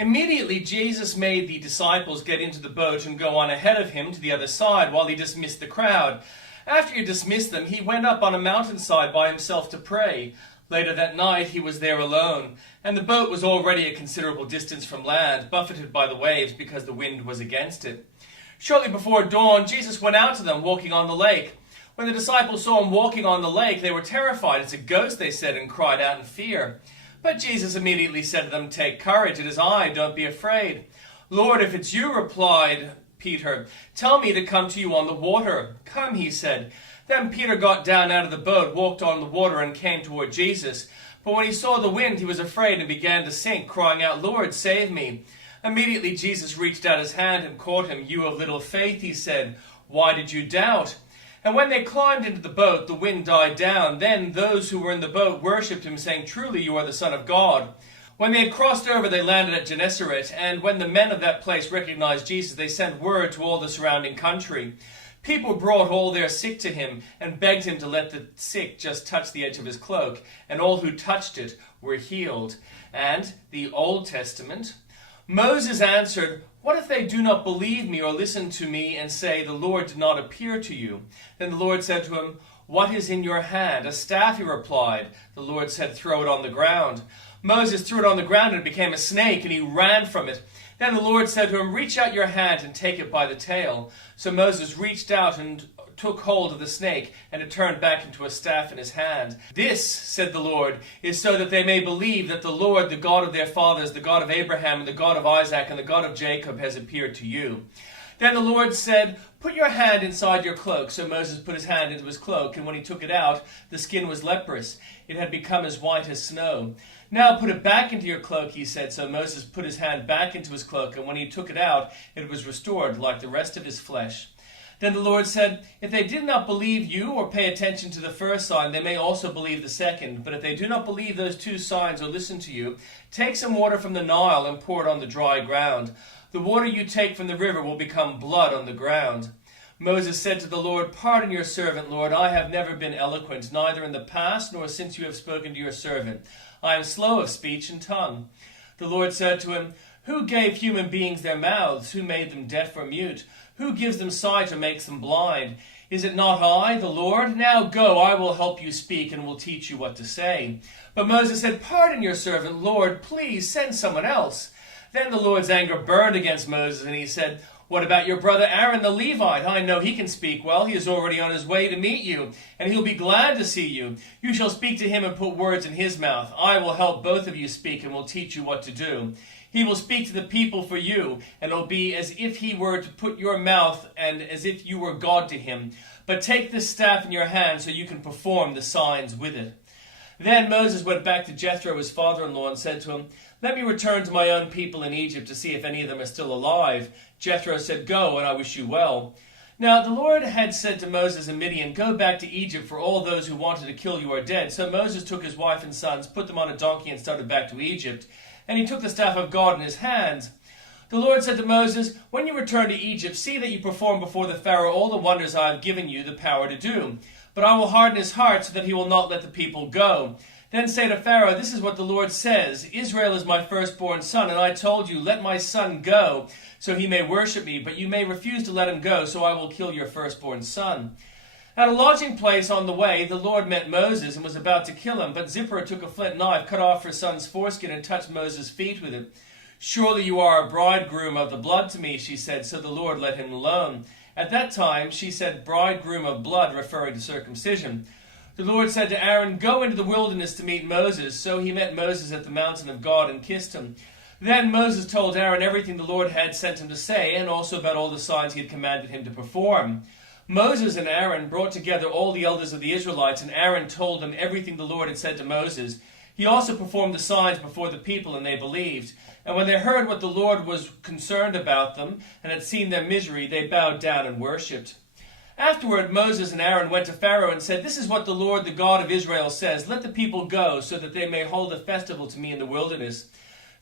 Immediately Jesus made the disciples get into the boat and go on ahead of him to the other side while he dismissed the crowd. After he dismissed them, he went up on a mountainside by himself to pray. Later that night he was there alone, and the boat was already a considerable distance from land, buffeted by the waves because the wind was against it. Shortly before dawn, Jesus went out to them walking on the lake. When the disciples saw him walking on the lake, they were terrified. "It's a ghost," they said, and cried out in fear. But Jesus immediately said to them, "Take courage, it is I, don't be afraid." "Lord, if it's you," replied Peter, "tell me to come to you on the water." "Come," he said. Then Peter got down out of the boat, walked on the water, and came toward Jesus. But when he saw the wind, he was afraid and began to sink, crying out, "Lord, save me." Immediately Jesus reached out his hand and caught him. "You of little faith," he said, "why did you doubt?" And when they climbed into the boat, the wind died down. Then those who were in the boat worshipped him, saying, "Truly you are the Son of God." When they had crossed over, they landed at Gennesaret, and when the men of that place recognized Jesus, they sent word to all the surrounding country. People brought all their sick to him and begged him to let the sick just touch the edge of his cloak, and all who touched it were healed. And the Old Testament. Moses answered, "What if they do not believe me or listen to me and say, 'The Lord did not appear to you'?" Then the Lord said to him, "What is in your hand?" "A staff," he replied. The Lord said, "Throw it on the ground." Moses threw it on the ground and it became a snake, and he ran from it. Then the Lord said to him, "Reach out your hand and take it by the tail." So Moses reached out and took hold of the snake, and it turned back into a staff in his hand. "This," said the Lord, "is so that they may believe that the Lord, the God of their fathers, the God of Abraham, and the God of Isaac, and the God of Jacob, has appeared to you." Then the Lord said, "Put your hand inside your cloak." So Moses put his hand into his cloak, and when he took it out, the skin was leprous. It had become as white as snow. "Now put it back into your cloak," he said. So Moses put his hand back into his cloak, and when he took it out, it was restored like the rest of his flesh. Then the Lord said, "If they did not believe you or pay attention to the first sign, they may also believe the second. But if they do not believe those two signs or listen to you, take some water from the Nile and pour it on the dry ground. The water you take from the river will become blood on the ground." Moses said to the Lord, "Pardon your servant, Lord. I have never been eloquent, neither in the past nor since you have spoken to your servant. I am slow of speech and tongue." The Lord said to him, "Who gave human beings their mouths? Who made them deaf or mute? Who gives them sight or makes them blind? Is it not I, the Lord? Now go, I will help you speak and will teach you what to say." But Moses said, "Pardon your servant, Lord. Please send someone else." Then the Lord's anger burned against Moses, and he said, "What about your brother Aaron the Levite? I know he can speak well. He is already on his way to meet you, and he'll be glad to see you. You shall speak to him and put words in his mouth. I will help both of you speak and will teach you what to do. He will speak to the people for you, and it will be as if he were to put your mouth and as if you were God to him. But take this staff in your hand so you can perform the signs with it." Then Moses went back to Jethro, his father-in-law, and said to him, "Let me return to my own people in Egypt to see if any of them are still alive." Jethro said, "Go, and I wish you well." Now the Lord had said to Moses in Midian, "Go back to Egypt, for all those who wanted to kill you are dead." So Moses took his wife and sons, put them on a donkey, and started back to Egypt. And he took the staff of God in his hands. The Lord said to Moses, "When you return to Egypt, see that you perform before the Pharaoh all the wonders I have given you the power to do. But I will harden his heart so that he will not let the people go. Then say to Pharaoh, 'This is what the Lord says. Israel is my firstborn son, and I told you, let my son go, so he may worship me. But you may refuse to let him go, so I will kill your firstborn son.'" At a lodging place on the way, the Lord met Moses and was about to kill him. But Zipporah took a flint knife, cut off her son's foreskin, and touched Moses' feet with it. "Surely you are a bridegroom of the blood to me," she said, so the Lord let him alone. At that time she said bridegroom of blood, referring to circumcision. The Lord said to Aaron, "Go into the wilderness to meet Moses." So he met Moses at the mountain of God and kissed him. Then Moses told Aaron everything the Lord had sent him to say, and also about all the signs he had commanded him to perform. Moses and Aaron brought together all the elders of the Israelites, and Aaron told them everything the Lord had said to Moses. He also performed the signs before the people, and they believed. And when they heard what the Lord was concerned about them, and had seen their misery, they bowed down and worshipped. Afterward, Moses and Aaron went to Pharaoh and said, "This is what the Lord, the God of Israel, says. Let the people go, so that they may hold a festival to me in the wilderness."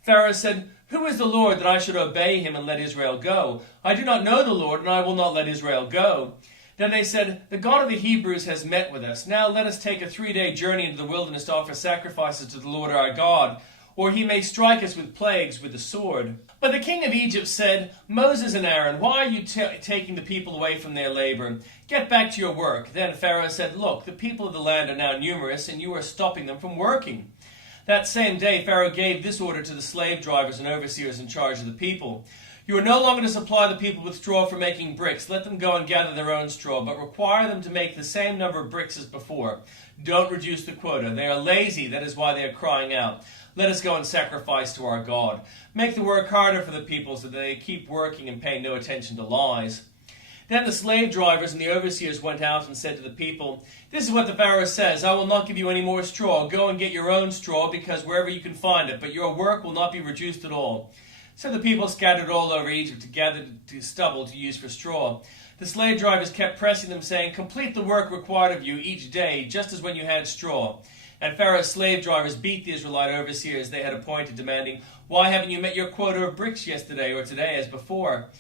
Pharaoh said, "Who is the Lord that I should obey him and let Israel go? I do not know the Lord, and I will not let Israel go." Then they said, "The God of the Hebrews has met with us. Now let us take a 3-day journey into the wilderness to offer sacrifices to the Lord our God. or he may strike us with plagues with the sword." But the king of Egypt said, "Moses and Aaron, why are you taking the people away from their labor? Get back to your work." Then Pharaoh said, "Look, the people of the land are now numerous, and you are stopping them from working." That same day Pharaoh gave this order to the slave drivers and overseers in charge of the people: "You are no longer to supply the people with straw for making bricks. Let them go and gather their own straw, but require them to make the same number of bricks as before. Don't reduce the quota. They are lazy, that is why they are crying out, 'Let us go and sacrifice to our God.' Make the work harder for the people so that they keep working and pay no attention to lies." Then the slave drivers and the overseers went out and said to the people, "This is what the Pharaoh says: I will not give you any more straw. Go and get your own straw, because wherever you can find it, but your work will not be reduced at all." So the people scattered all over Egypt to gather stubble to use for straw. The slave drivers kept pressing them, saying, "Complete the work required of you each day, just as when you had straw." And Pharaoh's slave drivers beat the Israelite overseers they had appointed, demanding, "Why haven't you met your quota of bricks yesterday or today as before?"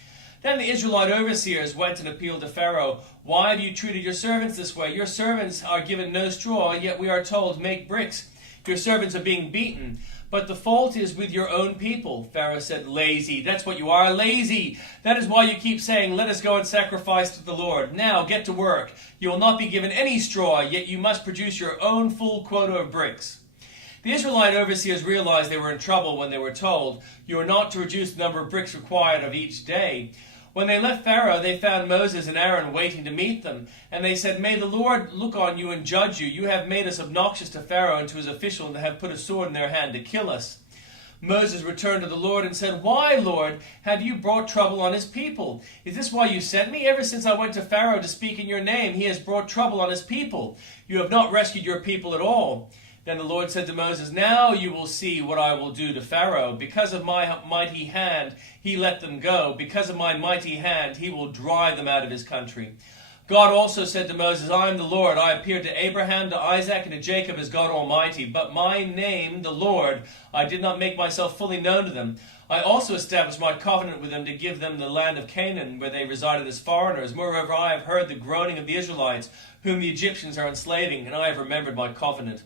Then the Israelite overseers went and appealed to Pharaoh, "Why have you treated your servants this way? Your servants are given no straw, yet we are told, 'Make bricks.' Your servants are being beaten. But the fault is with your own people." Pharaoh said, "Lazy. That's what you are, lazy. That is why you keep saying, 'Let us go and sacrifice to the Lord.' Now get to work. You will not be given any straw, yet you must produce your own full quota of bricks." The Israelite overseers realized they were in trouble when they were told, "You are not to reduce the number of bricks required of each day." When they left Pharaoh, they found Moses and Aaron waiting to meet them, and they said, "May the Lord look on you and judge you. You have made us obnoxious to Pharaoh and to his officials, and have put a sword in their hand to kill us." Moses returned to the Lord and said, "Why, Lord, have you brought trouble on his people? Is this why you sent me? Ever since I went to Pharaoh to speak in your name, he has brought trouble on his people. You have not rescued your people at all." Then the Lord said to Moses, "Now you will see what I will do to Pharaoh. Because of my mighty hand he let them go. Because of my mighty hand he will drive them out of his country." God also said to Moses, "I am the Lord. I appeared to Abraham, to Isaac, and to Jacob as God Almighty. But my name, the Lord, I did not make myself fully known to them. I also established my covenant with them to give them the land of Canaan, where they resided as foreigners. Moreover, I have heard the groaning of the Israelites, whom the Egyptians are enslaving, and I have remembered my covenant.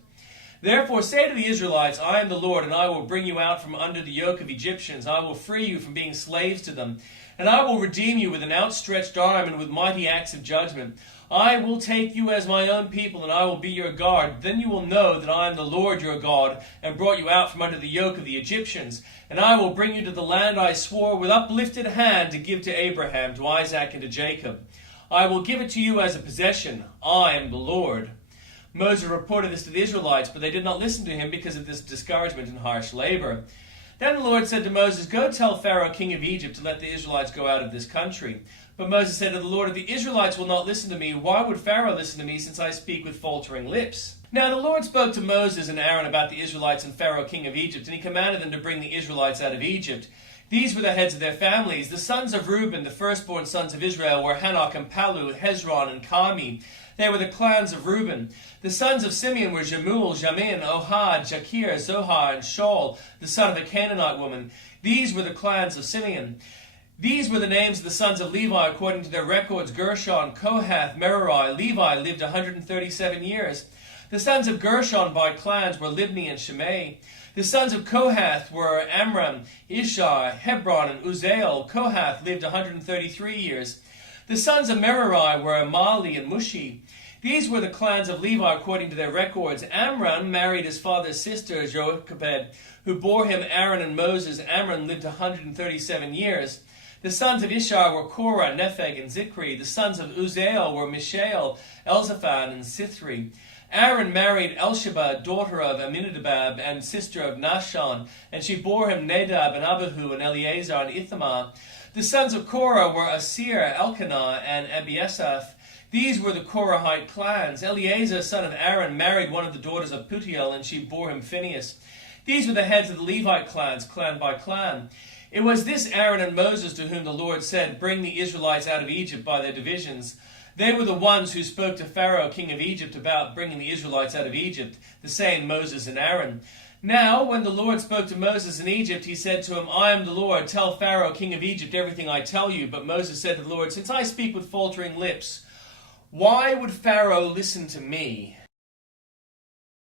Therefore say to the Israelites, I am the Lord, and I will bring you out from under the yoke of Egyptians. I will free you from being slaves to them, and I will redeem you with an outstretched arm and with mighty acts of judgment. I will take you as my own people, and I will be your God. Then you will know that I am the Lord your God, and brought you out from under the yoke of the Egyptians. And I will bring you to the land I swore with uplifted hand to give to Abraham, to Isaac, and to Jacob. I will give it to you as a possession. I am the Lord." Moses reported this to the Israelites, but they did not listen to him because of this discouragement and harsh labor. Then the Lord said to Moses, "Go tell Pharaoh, king of Egypt, to let the Israelites go out of this country." But Moses said to the Lord, "If the Israelites will not listen to me, why would Pharaoh listen to me, since I speak with faltering lips?" Now the Lord spoke to Moses and Aaron about the Israelites and Pharaoh, king of Egypt, and he commanded them to bring the Israelites out of Egypt. These were the heads of their families. The sons of Reuben, the firstborn sons of Israel, were Hanok and Palu, Hezron and Carmi. They were the clans of Reuben. The sons of Simeon were Jemuel, Jamin, Ohad, Jakir, Zohar, and Shaul, the son of a Canaanite woman. These were the clans of Simeon. These were the names of the sons of Levi according to their records: Gershon, Kohath, Merari. Levi lived 137 years. The sons of Gershon by clans were Libni and Shimei. The sons of Kohath were Amram, Ishar, Hebron, and Uzziel. Kohath lived 133 years. The sons of Merari were Amali and Mushi. These were the clans of Levi according to their records. Amram married his father's sister, Jochebed, who bore him Aaron and Moses. Amram lived 137 years. The sons of Ishar were Korah, Nepheg, and Zikri. The sons of Uzziel were Mishael, Elzaphan, and Sithri. Aaron married Elsheba, daughter of Aminadab and sister of Nahshon, and she bore him Nadab and Abihu and Eleazar and Ithamar. The sons of Korah were Asir, Elkanah, and Abiasaph. These were the Korahite clans. Eleazar, son of Aaron, married one of the daughters of Putiel, and she bore him Phinehas. These were the heads of the Levite clans, clan by clan. It was this Aaron and Moses to whom the Lord said, "Bring the Israelites out of Egypt by their divisions." They were the ones who spoke to Pharaoh, king of Egypt, about bringing the Israelites out of Egypt, the same Moses and Aaron. Now, when the Lord spoke to Moses in Egypt, he said to him, "I am the Lord. Tell Pharaoh, king of Egypt, everything I tell you." But Moses said to the Lord, "Since I speak with faltering lips, why would Pharaoh listen to me?"